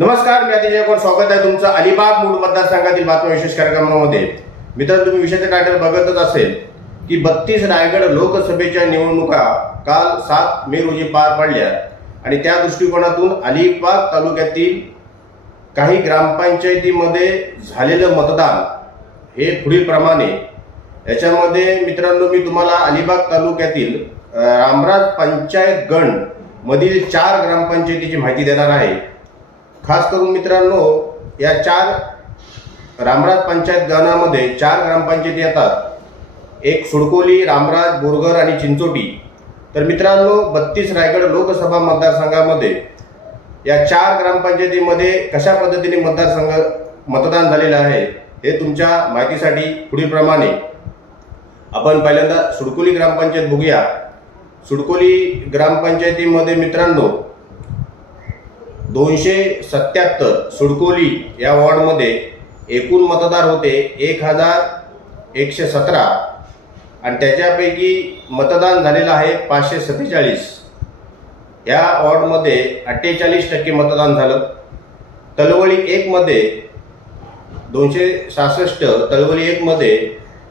नमस्कार मी अतिशय कोण स्वागत आहे तुमचं अलिबाग मूळ मतदारसंघातील बातम्या विशेष कार्यक्रमामध्ये. मित्रांनो तुम्ही विषयाचं टायटल बघतच असेल की बत्तीस रायगड लोकसभेच्या निवडणुका काल सात मे रोजी पार पडल्या. आणि त्या दृष्टिकोनातून अलिबाग तालुक्यातील काही ग्रामपंचायतीमध्ये झालेलं मतदान हे पुढील प्रमाणे. याच्यामध्ये मित्रांनो मी तुम्हाला अलिबाग तालुक्यातील रामराज पंचायत गण मधील चार ग्रामपंचायतीची माहिती देणार आहे. खास करून मित्रांनो या चार रामराज पंचायत गणामध्ये चार ग्रामपंचायती येतात. एक सुडकोली रामराज बोरगर आणि चिंचोटी. तर मित्रांनो बत्तीस रायगड लोकसभा मतदारसंघामध्ये या चार ग्रामपंचायतीमध्ये कशा पद्धतीने मतदारसंघ मतदान झालेलं आहे हे तुमच्या माहितीसाठी पुढीलप्रमाणे आपण पहिल्यांदा सुडकोली ग्रामपंचायत बघूया. सुडकोली ग्रामपंचायतीमध्ये मित्रांनो दोनशे सत्याहत्तर सुडकोली या वॉर्डमध्ये एकूण मतदार होते एक हजार एकशे सतरा. आणि त्याच्यापैकी मतदान झालेलं आहे पाचशे सत्तेचाळीस. या वॉर्डमध्ये अठ्ठेचाळीस टक्के मतदान झालं. तलवळी एकमध्ये दोनशे सहासष्ट तलवळी एकमध्ये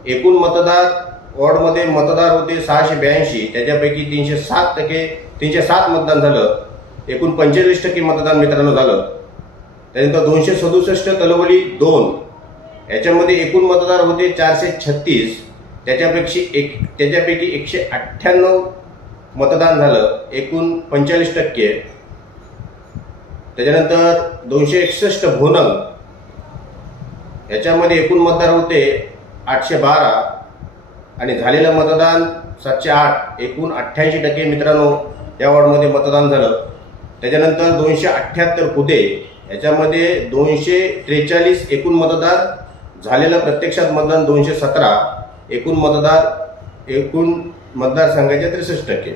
एकूण मतदार वॉर्डमध्ये मतदार होते सहाशे ब्याऐंशी. त्याच्यापैकी तीनशे सात टक्के तीनशे सात मतदान झालं. एकूण पंचेचाळीस टक्के मतदान मित्रांनो झालं. त्यानंतर दोनशे सदुसष्ट तलवली दोन. याच्यामध्ये एकूण मतदार होते चारशे छत्तीस. त्याच्यापेक्षा एक त्याच्यापैकी एकशे अठ्ठ्याण्णव मतदान झालं एकूण पंचेचाळीस टक्के. त्याच्यानंतर दोनशे एकसष्ट भोनल. याच्यामध्ये एकूण मतदार होते आठशे बारा. आणि झालेलं मतदान सातशे आठ एकूण अठ्ठ्याऐंशी टक्के मित्रांनो या वॉर्डमध्ये मतदान झालं. त्याच्यानंतर दोनशे अठ्ठ्याहत्तर कुदे याच्यामध्ये दोनशे त्रेचाळीस एकूण मतदार झालेलं प्रत्यक्षात मतदान दोनशे सतरा एकूण मतदार एकूण मतदारसंघाचे त्रेसष्ट टक्के.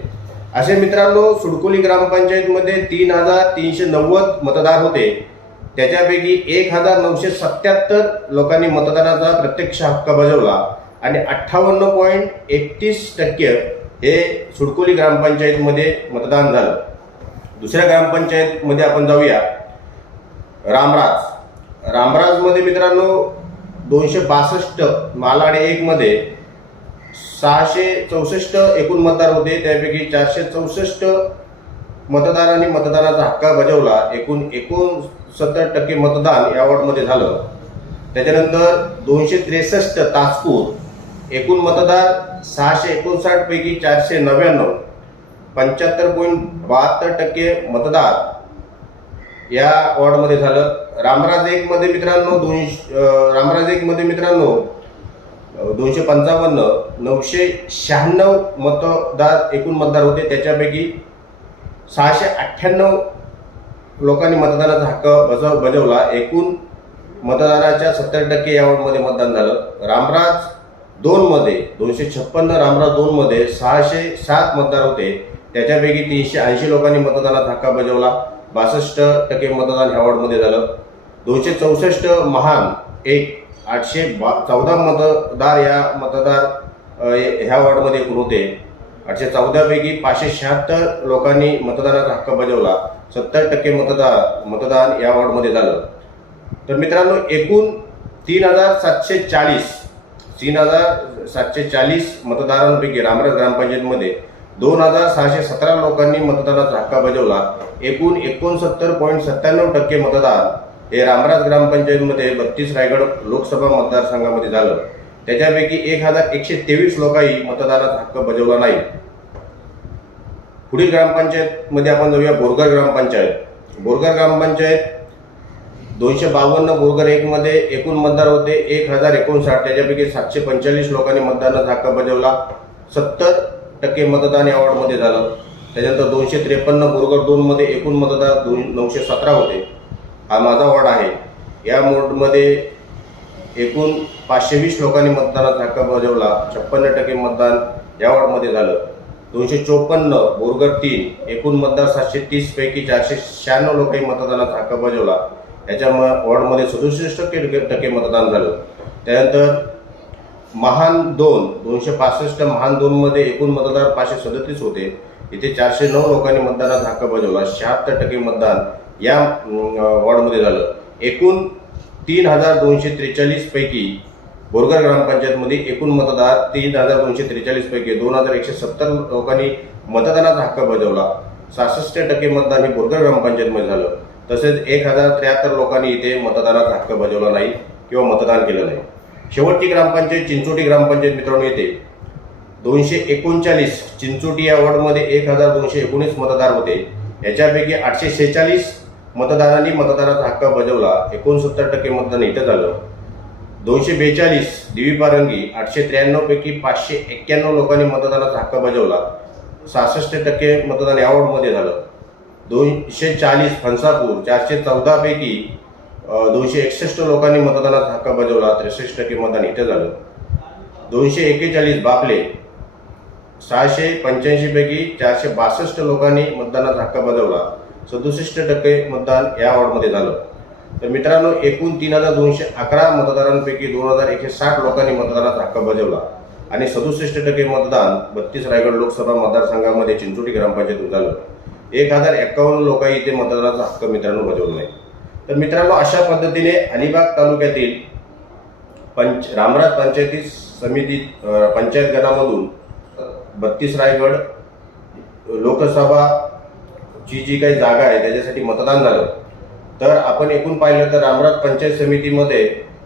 असे मित्रांनो सुडकोली ग्रामपंचायतमध्ये तीन हजार तीनशे नव्वद मतदार होते. त्याच्यापैकी एक हजार नऊशे सत्याहत्तर लोकांनी मतदानाचा प्रत्यक्ष हक्क बजावला आणि अठ्ठावन्न पॉईंट एकतीस टक्के हे सुडकोली ग्रामपंचायतमध्ये मतदान झालं. दुसऱ्या ग्रामपंचायतमध्ये आपण जाऊया. रामराज. रामराजमध्ये मित्रांनो दोनशे बासष्ट मालाडे एकमध्ये सहाशे चौसष्ट एकूण मतदार होते. त्यापैकी चारशे चौसष्ट मतदारांनी मतदानाचा हक्क बजावला. एकूण एकोणसत्तर टक्के मतदान या वॉर्डमध्ये झालं. त्याच्यानंतर दोनशे त्रेसष्ट ताजपूर एकूण मतदार सहाशे एकोणसाठपैकी चारशे नव्याण्णव. पंच्याहत्तर पॉईंट बहात्तर टक्के मतदार या वॉर्डमध्ये झालं. रामराज एकमध्ये मित्रांनो दोनशे रामराज एकमध्ये मित्रांनो दोनशे पंचावन्न नऊशे शहाण्णव मतदार एकूण मतदार होते. त्याच्यापैकी सहाशे अठ्ठ्याण्णव लोकांनी मतदानाचा हक्क बजाव बजावला. एकूण मतदानाच्या सत्तर टक्के या वॉर्डमध्ये मतदान झालं. रामराज दोनमध्ये दोनशे छप्पन्न रामराज दोनमध्ये सहाशे सात मतदार होते. त्याच्यापैकी तीनशे ऐंशी लोकांनी मतदानाचा हक्का बजावला. बासष्ट टक्के मतदान ह्या वॉर्डमध्ये झालं. दोनशे चौसष्ट महान एक आठशे बा चौदा मतदार या मतदार ह्या वॉर्डमध्ये एकूण होते. आठशे चौदापैकी पाचशे शहात्तर लोकांनी मतदानाचा हक्क बजावला. सत्तर टक्के मतदार मतदान या वॉर्डमध्ये झालं. तर मित्रांनो एकूण तीन हजार सातशे चाळीस तीन हजार सातशे चाळीस मतदारांपैकी रामराज ग्रामपंचायतमध्ये दोन हजार सहाशे सतरा लोकांनी मतदानाचा हक्का बजावला. एकूण एकोणसत्तर पॉईंट सत्त्याण्णव टक्के मतदान हे रामराज ग्रामपंचायतीमध्ये बत्तीस रायगड लोकसभा मतदारसंघामध्ये झालं. त्याच्यापैकी एक हजार एकशे तेवीस लोकांनी मतदानाचा हक्क बजावला नाही. पुढील ग्रामपंचायतमध्ये आपण जाऊया बोरगर ग्रामपंचायत. बोरगर ग्रामपंचायत दोनशे बावन्न बोरगर एकमध्ये एकूण मतदार होते एक हजार एकोणसाठ. त्याच्यापैकी सातशे पंचेचाळीस लोकांनी मतदानाचा हक्क बजावला. सत्तर टक्के मतदान या वॉर्डमध्ये झालं. त्याच्यानंतर दोनशे त्रेपन्न बोरगड दोनमध्ये एकूण मतदार दोन नऊशे सतरा होते. हा माझा वॉर्ड आहे. या वॉर्डमध्ये एकूण पाचशे वीस लोकांनी मतदानाचा हक्क बजावला. छप्पन्न टक्के मतदान या वॉर्डमध्ये झालं. दोनशे चोपन्न बोरगड तीन एकूण मतदार सातशे तीसपैकी चारशे शहाण्णव लोकांनी मतदानाचा हक्क बजावला. याच्या म- वॉर्डमध्ये सदुसष्ट टक्के टक्के मतदान झालं. त्यानंतर महान दोन दोनशे पासष्ट महान दोनमध्ये एकूण मतदार पाचशे सदतीस होते. इथे चारशे नऊ लोकांनी मतदानाचा हक्क बजावला. शहात्तर टक्के मतदान या वॉर्डमध्ये झालं. एकूण तीन हजार दोनशे त्रेचाळीस पैकी बोरगर ग्रामपंचायतमध्ये एकूण मतदार तीन हजार दोनशे त्रेचाळीस पैकी दोन हजार एकशे सत्तर लोकांनी मतदानाचा हक्क बजावला. सहासष्ट टक्के मतदान हे बोरगर ग्रामपंचायतमध्ये झालं. तसेच एक हजार त्र्याहत्तर लोकांनी इथे मतदानाचा हक्क बजावला नाही किंवा मतदान केलं नाही. शेवटची ग्रामपंचायत चिंचोटी ग्रामपंचायत मित्रांनो येते. दोनशे एकोणचाळीस चिंचोटी या वॉर्डमध्ये एक हजार दोनशे एकोणीस मतदार होते. याच्यापैकी आठशे शेहेचाळीस मतदारांनी मतदानाचा हक्क बजावला. एकोणसत्तर टक्के मतदान इथं झालं. दोनशे बेचाळीस दिवी पारंगी आठशे त्र्याण्णवपैकी पाचशे एक्क्याण्णव लोकांनी मतदानाचा हक्क बजावला. सहासष्ट टक्के मतदान या वॉर्डमध्ये झालं. दोनशे चाळीस फणसापूर चारशे चौदापैकी दोनशे एकसष्ट लोकांनी मतदानाचा हक्क बजावला त्रेसष्ट टक्के मतदान इथं झालं. दोनशे एक्केचाळीस बापले सहाशे पंच्याऐंशीपैकी चारशे बासष्ट लोकांनी मतदानाचा हक्क बजावला. सदुसष्ट टक्के मतदान या वॉर्डमध्ये झालं. तर मित्रांनो एकूण तीन हजार दोनशे अकरा मतदारांपैकी दोन हजार एकशे साठ लोकांनी मतदानाचा हक्क बजावला. आणि सदुसष्ट टक्के मतदान बत्तीस रायगड लोकसभा मतदारसंघामध्ये चिंचोटी ग्रामपंचायतून झालं. एक हजार एक्कावन्न लोकांनी इथे मतदानाचा हक्क मित्रांनो बजावला नाही तर मित्रांनो अशा पद्धतीने अलिबाग तालुक्यातील पंच रामराज पंचायती समिती पंचायत गणामधून बत्तीस रायगड लोकसभाची जी काही जागा आहे त्याच्यासाठी मतदान झालं. तर आपण एकूण पाहिलं तर रामराज पंचायत समितीमध्ये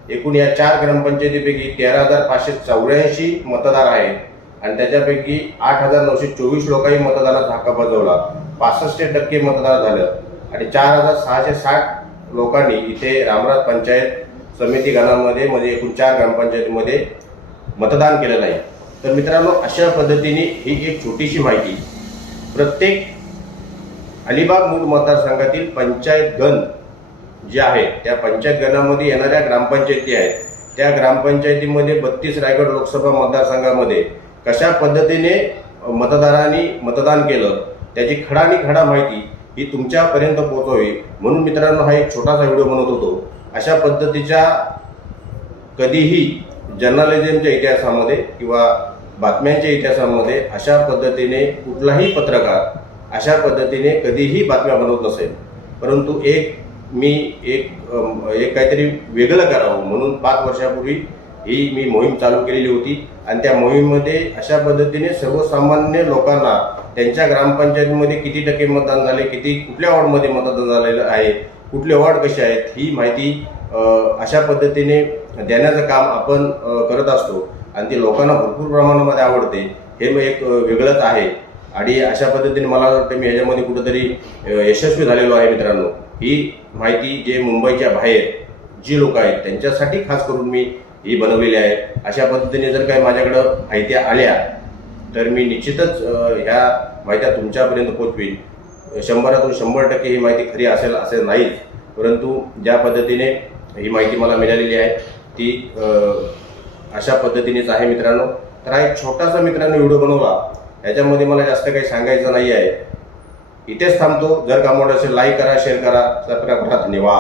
एकूण या चार ग्रामपंचायतीपैकी तेरा हजार पाचशे चौऱ्याऐंशी मतदार आहेत. आणि त्याच्यापैकी आठ हजार नऊशे चोवीस लोकांनी मतदानाचा हक्क बजावला. पासष्ट टक्के मतदान झालं. आणि चार हजार सहाशे साठ लोकांनी इथे रामराज पंचायत समिती गणामध्ये म्हणजे एकूण चार ग्रामपंचायतीमध्ये मतदान केलं नाही. तर मित्रांनो अशा पद्धतीने ही एक छोटीशी माहिती. प्रत्येक अलिबाग मूळ मतदारसंघातील पंचायत गण जे आहेत त्या पंचायत गणामध्ये येणाऱ्या ग्रामपंचायती आहेत. त्या ग्रामपंचायतीमध्ये बत्तीस रायगड लोकसभा मतदारसंघामध्ये कशा पद्धतीने मतदारांनी मतदान केलं त्याची खडानी खडा माहिती ही तुमच्यापर्यंत पोहोचावी म्हणून मित्रांनो हा एक छोटासा व्हिडिओ बनवत होतो. अशा पद्धतीच्या कधीही जर्नलिझमच्या इतिहासामध्ये किंवा बातम्यांच्या इतिहासामध्ये अशा पद्धतीने कुठलाही पत्रकार अशा पद्धतीने कधीही बातम्या बनवत नसेल. परंतु एक मी एक एक काहीतरी वेगळं करावं म्हणून पाच वर्षापूर्वी ही मी मोहीम चालू केलेली होती. आणि त्या मोहीममध्ये अशा पद्धतीने सर्वसामान्य लोकांना त्यांच्या ग्रामपंचायतीमध्ये किती टक्के मतदान झाले किती कुठल्या वॉर्डमध्ये मतदान झालेलं आहे कुठले वॉर्ड कसे आहेत ही माहिती अशा पद्धतीने देण्याचं काम आपण करत असतो. आणि ती लोकांना भरपूर प्रमाणामध्ये आवडते. हे मग एक वेगळंच आहे. आणि अशा पद्धतीने मला वाटतं मी ह्याच्यामध्ये कुठंतरी यशस्वी झालेलो आहे मित्रांनो. ही माहिती जे मुंबईच्या बाहेर जी लोक आहेत त्यांच्यासाठी खास करून मी ही बनवलेली आहे. अशा पद्धतीने जर काही माझ्याकडं माहित्या आल्या तर मी निश्चितच ह्या माहित्या तुमच्यापर्यंत पोचवीन. शंभरातून शंभर टक्के ही माहिती खरी असेल असे नाहीच. परंतु ज्या पद्धतीने ही माहिती मला मिळालेली आहे ती अशा पद्धतीनेच आहे मित्रांनो. तर हा एक छोटासा मित्रांनो व्हिडिओ बनवला. याच्यामध्ये मला जास्त काही सांगायचं नाही आहे इथेच थांबतो. जर कामवड असेल लाईक करा शेअर करा. सबस्क्राईब करा. धन्यवाद.